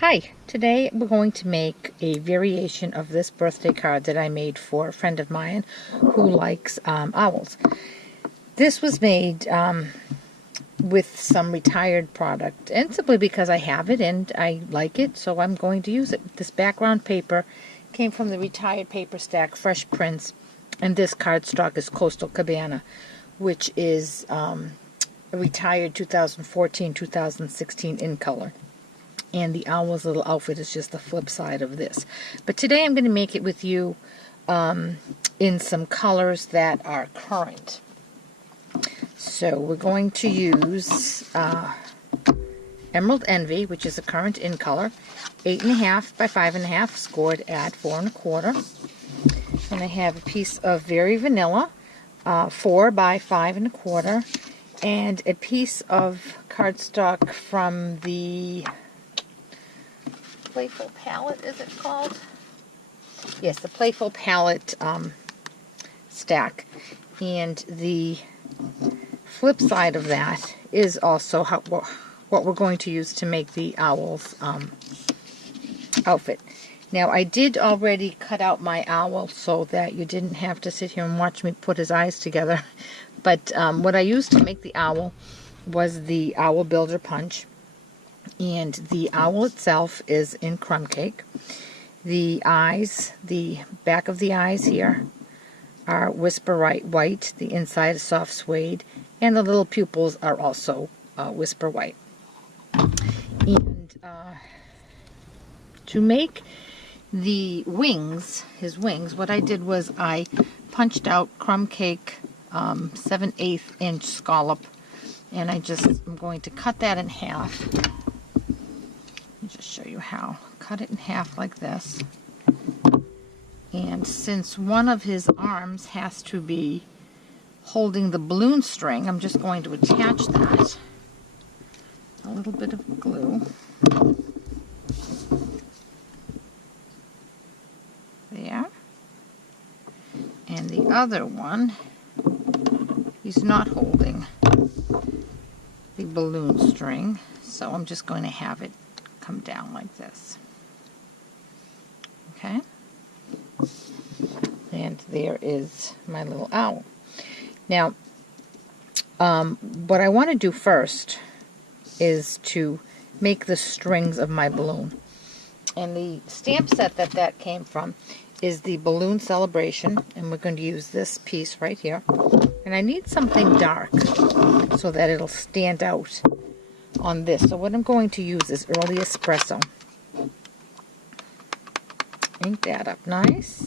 Hi, today we're going to make a variation of this birthday card that I made for a friend of mine who likes owls. This was made with some retired product, and simply because I have it and I like it, so I'm going to use it. This background paper came from the retired paper stack Fresh Prints, and this cardstock is Coastal Cabana, which is a retired 2014-2016 in color. And the owl's little outfit is just the flip side of this. But today I'm going to make it with you in some colors that are current. So we're going to use Emerald Envy, which is a current in color, 8.5 by 5.5, scored at 4 1/4. And I have a piece of Very Vanilla, 4 by 5 1/4, and a piece of cardstock from the Playful Palette, is it called? Yes, the Playful Palette stack. And the flip side of that is also what we're going to use to make the owl's outfit. Now, I did already cut out my owl so that you didn't have to sit here and watch me put his eyes together. But what I used to make the owl was the Owl Builder Punch. And the owl itself is in crumb cake. The eyes, the back of the eyes here, are Whisper White. The inside is soft suede. And the little pupils are also Whisper White. And to make the wings, his wings, what I did was I punched out crumb cake 7/8 inch scallop. And I'm going to cut that in half. Just show you how. Cut it in half like this. And since one of his arms has to be holding the balloon string, I'm just going to attach that. A little bit of glue. There. And the other one, he's not holding the balloon string, so I'm just going to have it come down like this. Okay? And there is my little owl. Now, what I want to do first is to make the strings of my balloon. And the stamp set that came from is the Balloon Celebration, and we're going to use this piece right here. And I need something dark so that it'll stand out on this. So what I'm going to use is Early Espresso. Ink that up nice.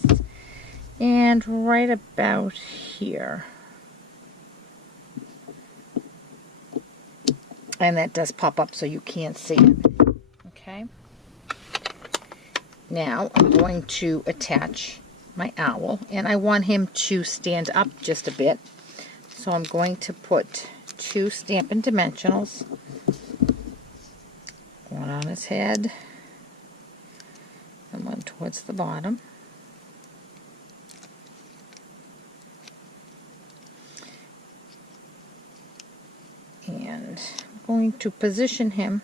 And right about here. And that does pop up so you can't see it. Okay. Now I'm going to attach my owl, and I want him to stand up just a bit. So I'm going to put 2 Stampin' Dimensionals, one on his head and one towards the bottom. And I'm going to position him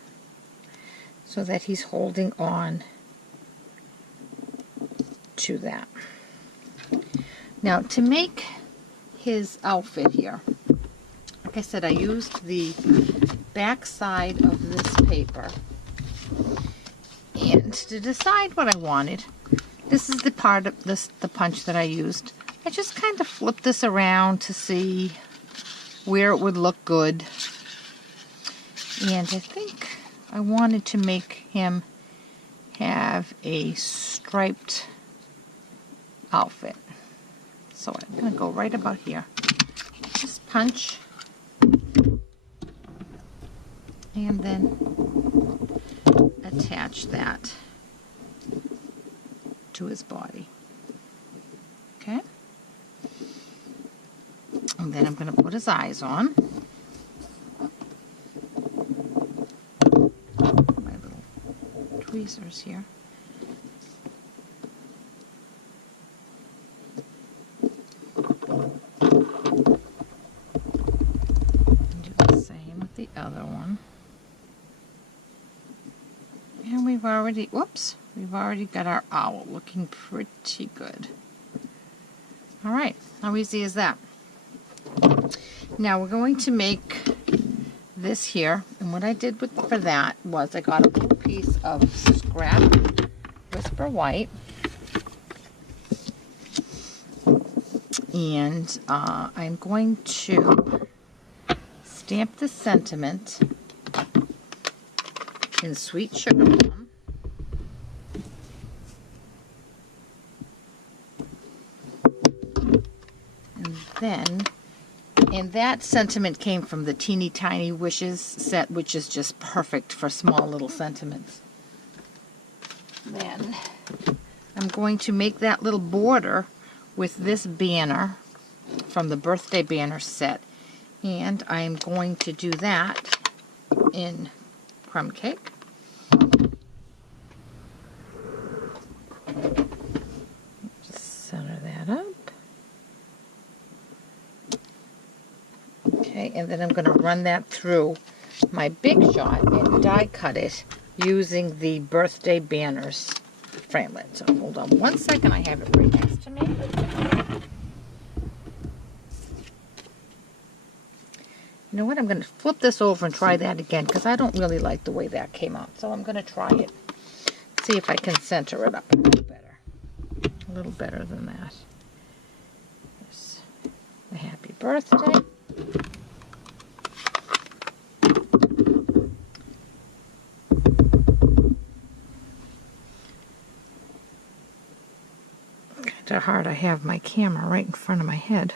so that he's holding on to that. Now, to make his outfit here, like I said, I used the back side of this paper. And to decide what I wanted, this is the part of the punch that I used. I just kind of flipped this around to see where it would look good. And I think I wanted to make him have a striped outfit. So I'm going to go right about here. Just punch. And then attach that to his body. Okay? And then I'm going to put his eyes on. My little tweezers here. And do the same with the other one. And we we've already got our owl looking pretty good. All right, how easy is that? Now we're going to make this here, and what I did for that was I got a little piece of scrap Whisper White, and I'm going to stamp the sentiment in Sweet Sugar Plum. And that sentiment came from the Teeny Tiny Wishes set, which is just perfect for small little sentiments. Then I'm going to make that little border with this banner from the birthday banner set, and I'm going to do that in crumb cake. Just center that up. Okay, and then I'm going to run that through my Big Shot and die cut it using the birthday banners framelit. So hold on one second, I have it right next to me. You know what, I'm going to flip this over and try that again because I don't really like the way that came out. So I'm going to try it, see if I can center it up a little better. A little better than that. There's the happy birthday. Kind of hard, I have my camera right in front of my head.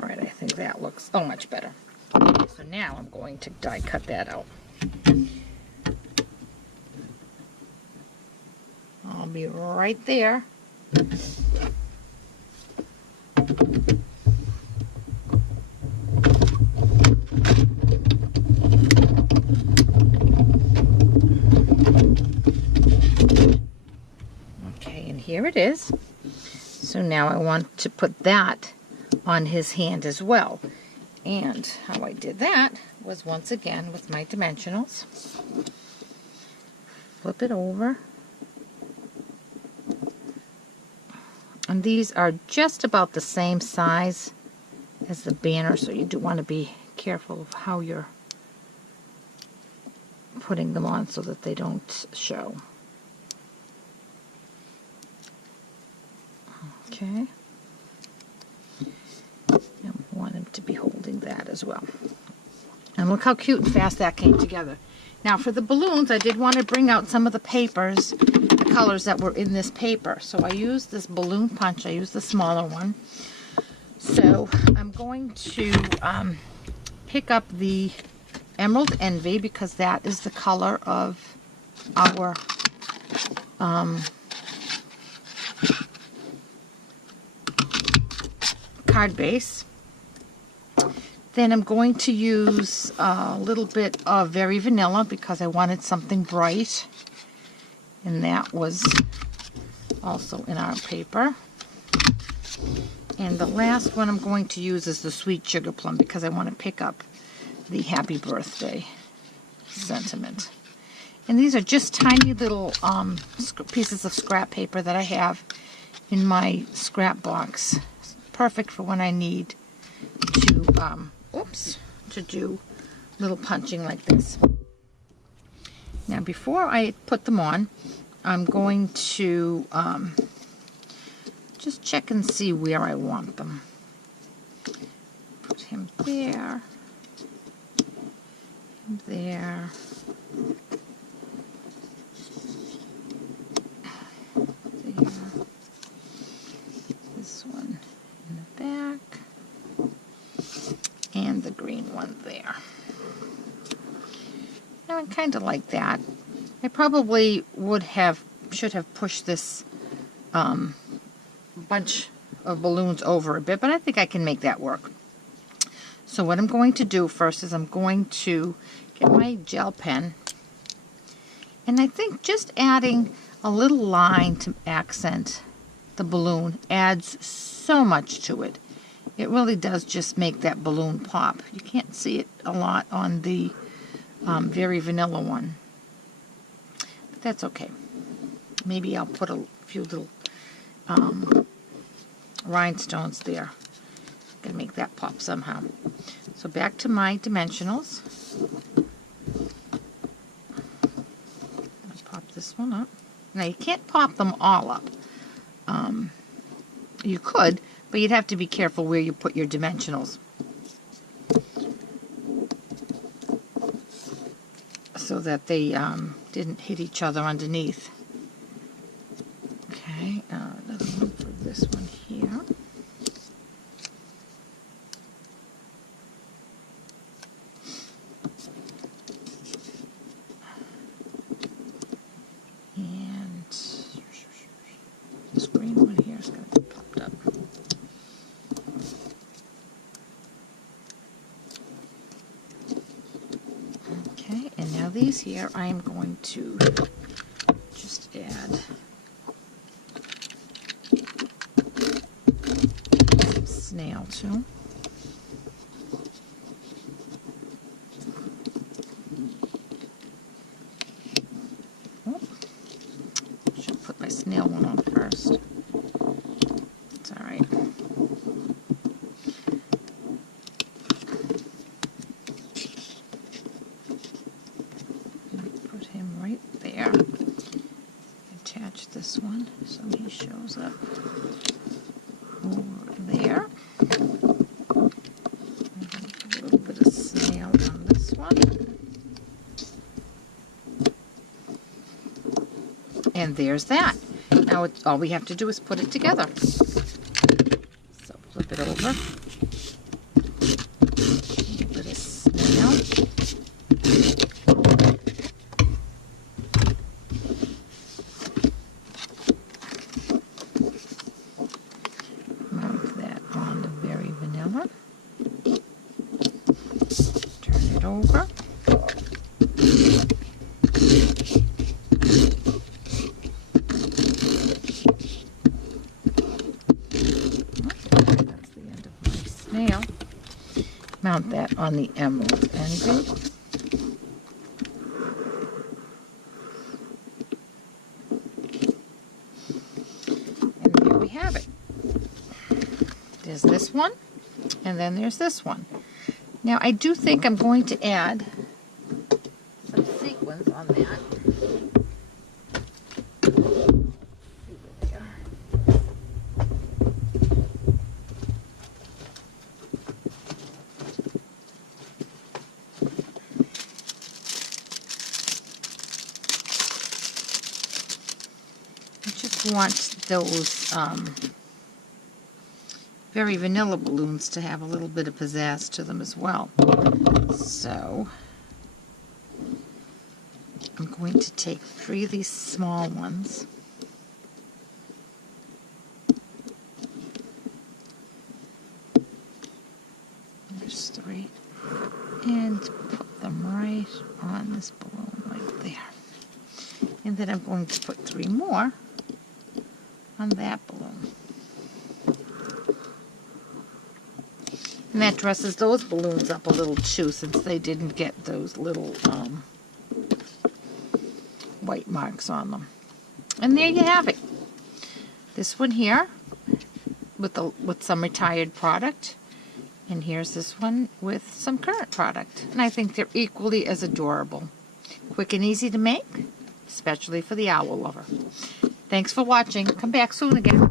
Alright, I think that looks so much better. Okay, so now I'm going to die cut that out. I'll be right there. Okay, and here it is. So now I want to put that on his hand as well. And how I did that was once again with my dimensionals. Flip it over. And these are just about the same size as the banner, so you do want to be careful of how you're putting them on so that they don't show. Okay. And we want him to be holding that as well. And look how cute and fast that came together. Now for the balloons, I did want to bring out some of the papers, the colors that were in this paper. So I used this balloon punch. I used the smaller one. So I'm going to pick up the Emerald Envy because that is the color of our card base. Then I'm going to use a little bit of Very Vanilla because I wanted something bright, and that was also in our paper. And the last one I'm going to use is the Sweet Sugar Plum because I want to pick up the Happy Birthday sentiment. And these are just tiny little pieces of scrap paper that I have in my scrap box. Perfect for when I need to to do little punching like this. Now before I put them on, I'm going to just check and see where I want them. Put him there, there. This one in the back. And the green one there. Now I kind of like that. I probably should have pushed this bunch of balloons over a bit, but I think I can make that work. So what I'm going to do first is I'm going to get my gel pen, and I think just adding a little line to accent the balloon adds so much to it. It really does just make that balloon pop. You can't see it a lot on the Very Vanilla one. that's okay. Maybe I'll put a few little rhinestones there. Gonna make that pop somehow. So back to my dimensionals. I'll pop this one up. Now you can't pop them all up. You could, but you'd have to be careful where you put your dimensionals, so that they didn't hit each other underneath. Okay, another one for this one here. And this green one here is going to get popped up. Okay, and now these here I am going to just add some snail to. Should put my snail one on first. It's all right. Put him right there. Attach this one so he shows up over there. A little bit of snail on this one. And there's that. Now all we have to do is put it together. So flip it over. A little bit of snail. Mount that on the very vanilla. Turn it over. Mount that on the emerald envy. And there we have it. There's this one, and then there's this one. Now I do think I'm going to add some sequins on that. Want those very vanilla balloons to have a little bit of pizzazz to them as well. So I'm going to take 3 of these small ones. There's 3. And put them right on this balloon right there. And then I'm going to put 3 more on that balloon. And that dresses those balloons up a little too, since they didn't get those little white marks on them. And there you have it. This one here with some retired product, and here's this one with some current product. And I think they're equally as adorable. Quick and easy to make, especially for the owl lover. Thanks for watching. Come back soon again.